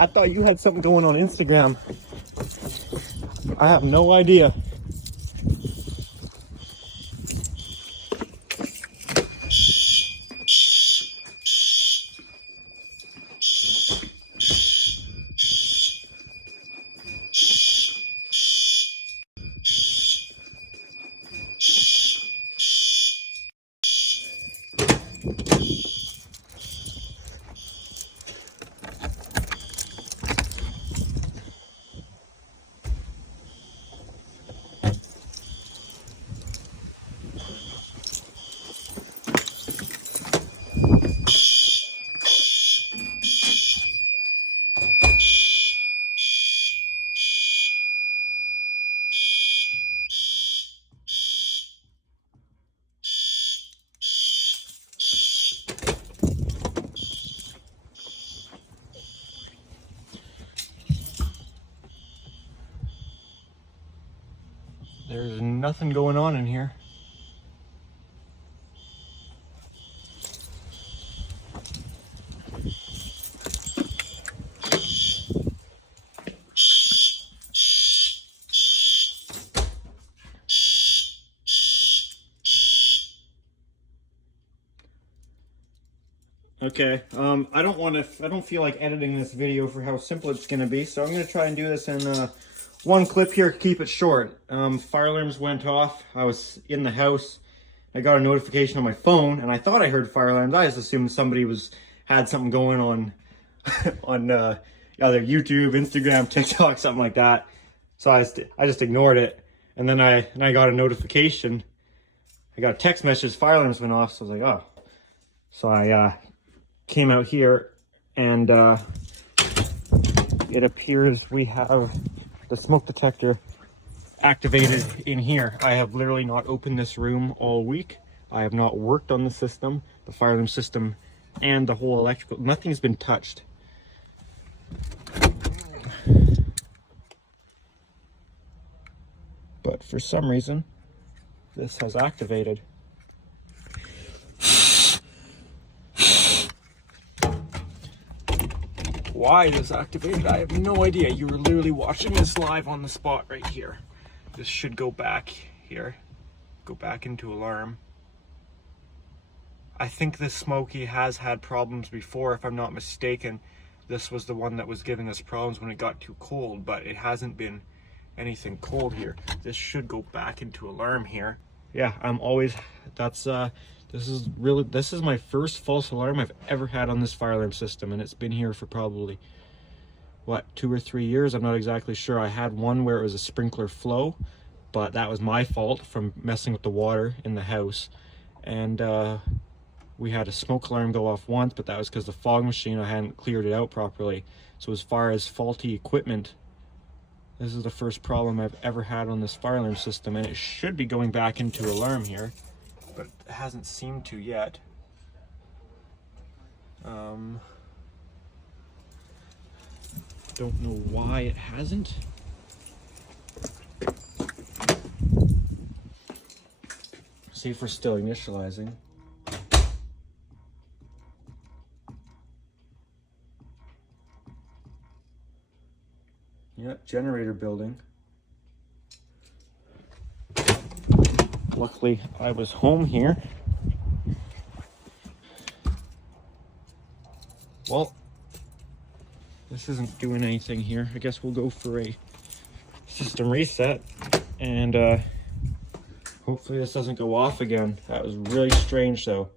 I thought you had something going on Instagram. I have no idea. There's nothing going on in here. Okay, I don't feel like editing this video for how simple it's gonna be, so I'm gonna try and do this in one clip here to keep it short. Fire alarms went off. I was in the house. I got a notification on my phone, and I thought I heard fire alarms. I just assumed somebody had something going on on either YouTube, Instagram, TikTok, something like that. So I just ignored it, and then I got a notification. I got a text message. Fire alarms went off. So I was like, oh. So I came out here, and it appears we have the smoke detector activated in here. I have literally not opened this room all week. I have not worked on the system, the fire alarm system, and the whole electrical. Nothing's been touched. But for some reason, this has activated. Why this activated, I have no idea. You were literally watching this live on the spot right here. This should go back here, go back into alarm. I think this Smoky has had problems before, if I'm not mistaken. This was the one that was giving us problems when it got too cold, but it hasn't been anything cold here. This should go back into alarm here. Yeah, this is my first false alarm I've ever had on this fire alarm system, and it's been here for probably, what, 2 or 3 years? I'm not exactly sure. I had one where it was a sprinkler flow, but that was my fault from messing with the water in the house. And we had a smoke alarm go off once, but that was because the fog machine, I hadn't cleared it out properly. So as far as faulty equipment, this is the first problem I've ever had on this fire alarm system, and it should be going back into alarm here, but it hasn't seemed to yet. Don't know why it hasn't. See if we're still initializing. Yep, generator building. Luckily, I was home here. Well, this isn't doing anything here. I guess we'll go for a system reset, and hopefully this doesn't go off again. That was really strange though.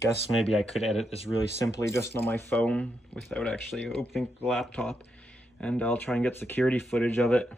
Guess maybe I could edit this really simply just on my phone without actually opening the laptop, and I'll try and get security footage of it.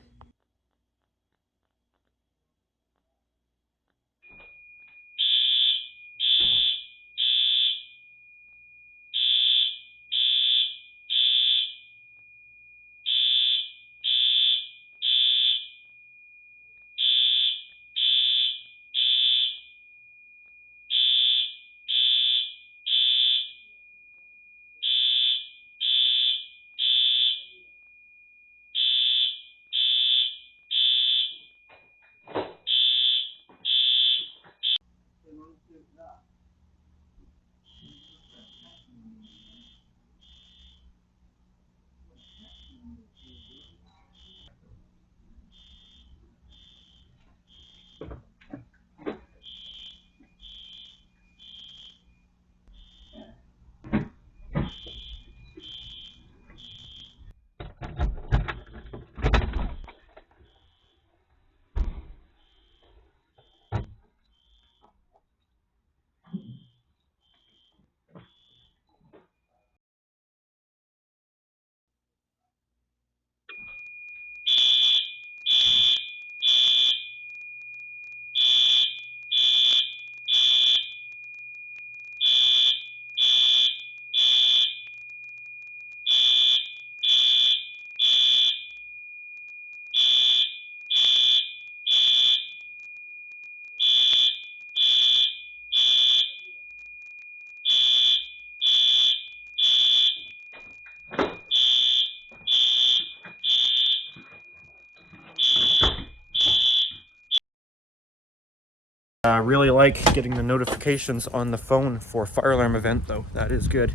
I really like getting the notifications on the phone for fire alarm event though. That is good.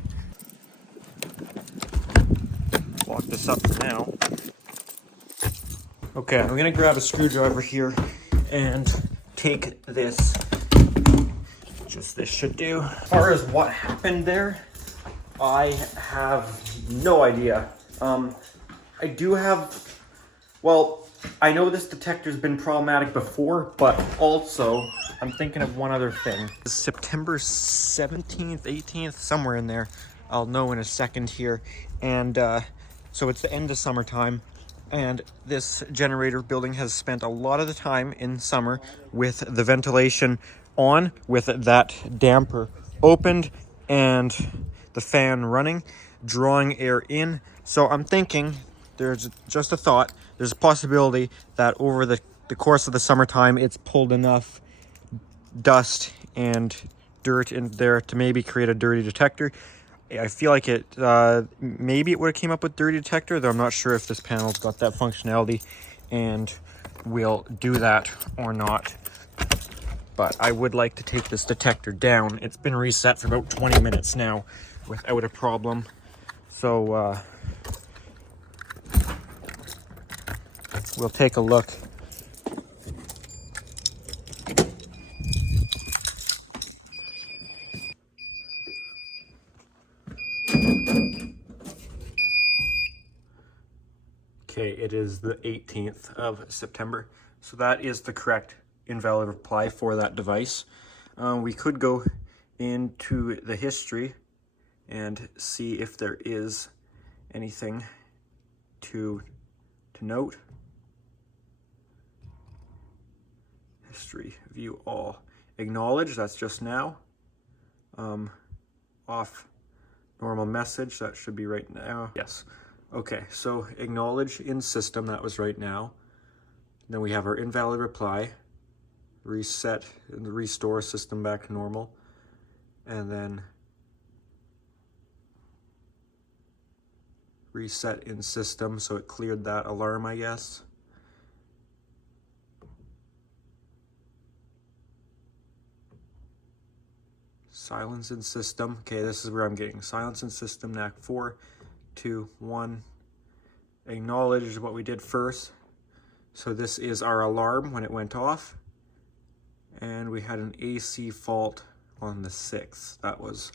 Lock this up for now. Okay, I'm gonna grab a screwdriver here and take this. Just this should do. As far as what happened there, I have no idea. I do have, well, I know this detector's been problematic before, but also I'm thinking of one other thing. September 17th, 18th, somewhere in there. I'll know in a second here. And so it's the end of summertime. And this generator building has spent a lot of the time in summer with the ventilation on, with that damper opened and the fan running, drawing air in. So I'm thinking, there's just a thought, there's a possibility that over the course of the summertime, it's pulled enough dust and dirt in there to maybe create a dirty detector. I feel like it, maybe it would have came up with dirty detector, though I'm not sure if this panel's got that functionality and will do that or not. But I would like to take this detector down. It's been reset for about 20 minutes now without a problem. So we'll take a look. Okay, it is the 18th of September. So that is the correct invalid reply for that device. We could go into the history and see if there is anything to note. History, view all. Acknowledge, that's just now. Off normal message, that should be right now. Yes. Okay, so acknowledge in system, that was right now. Then we have our invalid reply, reset and restore system back to normal, and then reset in system, so it cleared that alarm, I guess. Silence in system. Okay, this is where I'm getting silence in system, NAC 4, 2, 1. Acknowledge what we did first. So this is our alarm when it went off. And we had an AC fault on the 6th. That was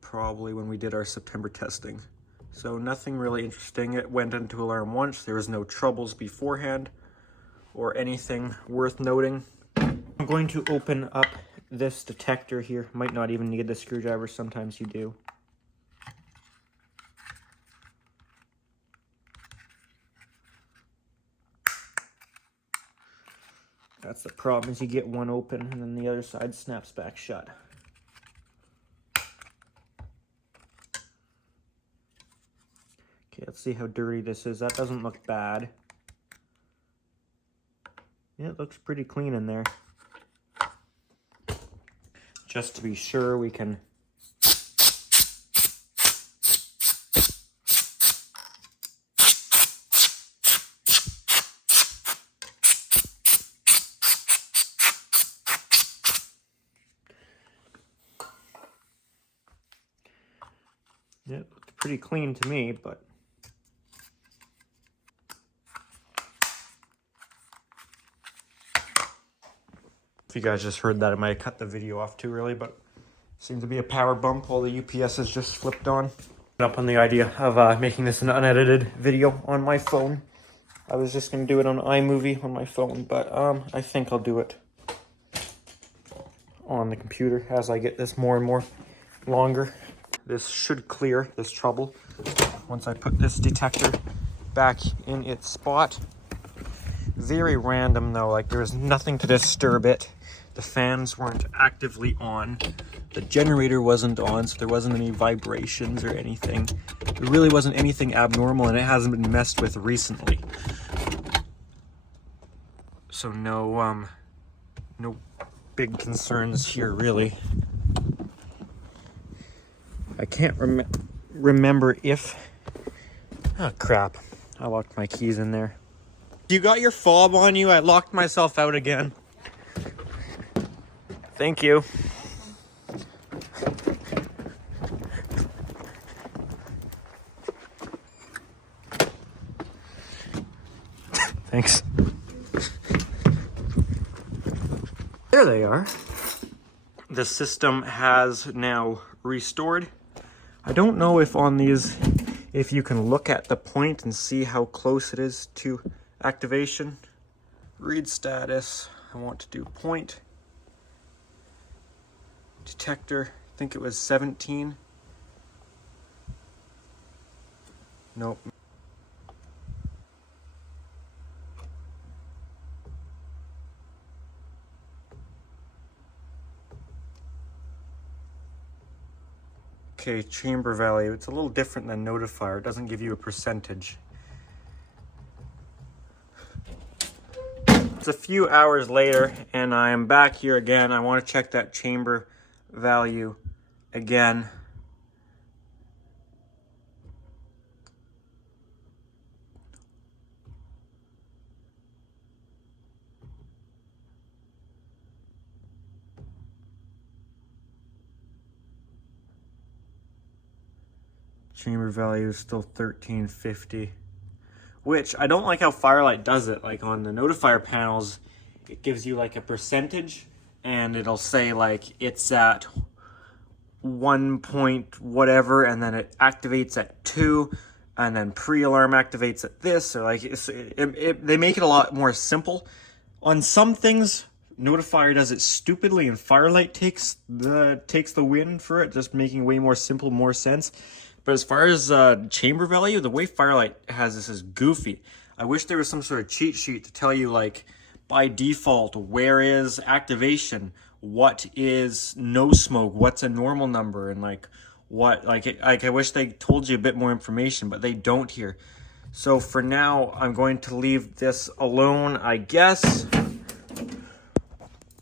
probably when we did our September testing. So nothing really interesting. It went into alarm once. There was no troubles beforehand or anything worth noting. I'm going to open up this detector here. Might not even need the screwdriver, sometimes you do. That's the problem, is you get one open and then the other side snaps back shut. Okay, let's see how dirty this is. That doesn't look bad. Yeah, it looks pretty clean in there. Just to be sure, we can yeah, it looked pretty clean to me, but if you guys just heard that, I might have cut the video off too early, but seemed to be a power bump while the UPS is just flipped on. Up on the idea of making this an unedited video on my phone. I was just going to do it on iMovie on my phone, but I think I'll do it on the computer as I get this more and more longer. This should clear this trouble once I put this detector back in its spot. Very random though, like there was nothing to disturb it. The fans weren't actively on. The generator wasn't on, so there wasn't any vibrations or anything. There really wasn't anything abnormal, and it hasn't been messed with recently. So no big concerns here, really. I can't remember if... Oh, crap. I locked my keys in there. You got your fob on you? I locked myself out again. Thank you. Thanks. There they are. The system has now restored. I don't know if on these, if you can look at the point and see how close it is to activation. Read status, I want to do point. Detector, I think it was 17. Nope. Okay, chamber value. It's a little different than notifier. It doesn't give you a percentage. It's a few hours later and I am back here again. I want to check that chamber value again. Chamber value is still 1350, which I don't like how Firelight does it. Like on the notifier panels, it gives you like a percentage and it'll say like it's at 1 point whatever, and then it activates at 2, and then pre-alarm activates at this, or like they make it a lot more simple. On some things, Notifier does it stupidly and Firelight takes the win for it, just making way more simple, more sense. But as far as chamber value, the way Firelight has this is goofy. I wish there was some sort of cheat sheet to tell you, like, by default, where is activation, what is no smoke, what's a normal number, and like what, I wish they told you a bit more information, but they don't here. So for now, I'm going to leave this alone, I guess.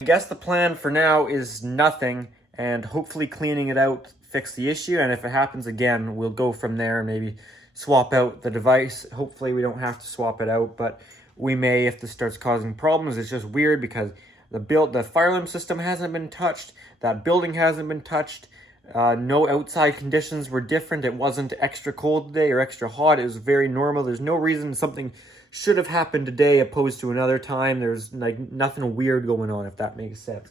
I guess the plan for now is nothing, and hopefully cleaning it out fix the issue, and if it happens again, we'll go from there and maybe swap out the device. Hopefully we don't have to swap it out, but we may if this starts causing problems. It's just weird because the fire alarm system hasn't been touched, that building hasn't been touched, no outside conditions were different. It wasn't extra cold today or extra hot. It was very normal. There's no reason something should have happened today opposed to another time. There's like nothing weird going on, if that makes sense.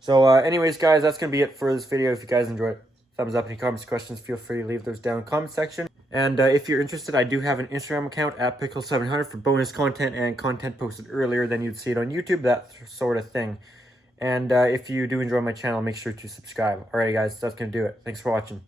So anyways, guys, that's gonna be it for this video. If you guys enjoyed it, thumbs up. Any comments, questions, feel free to leave those down in the comment section. And if you're interested, I do have an Instagram account at Pickle700 for bonus content and content posted earlier than you'd see it on YouTube, that sort of thing. And if you do enjoy my channel, make sure to subscribe. Alrighty, guys, that's going to do it. Thanks for watching.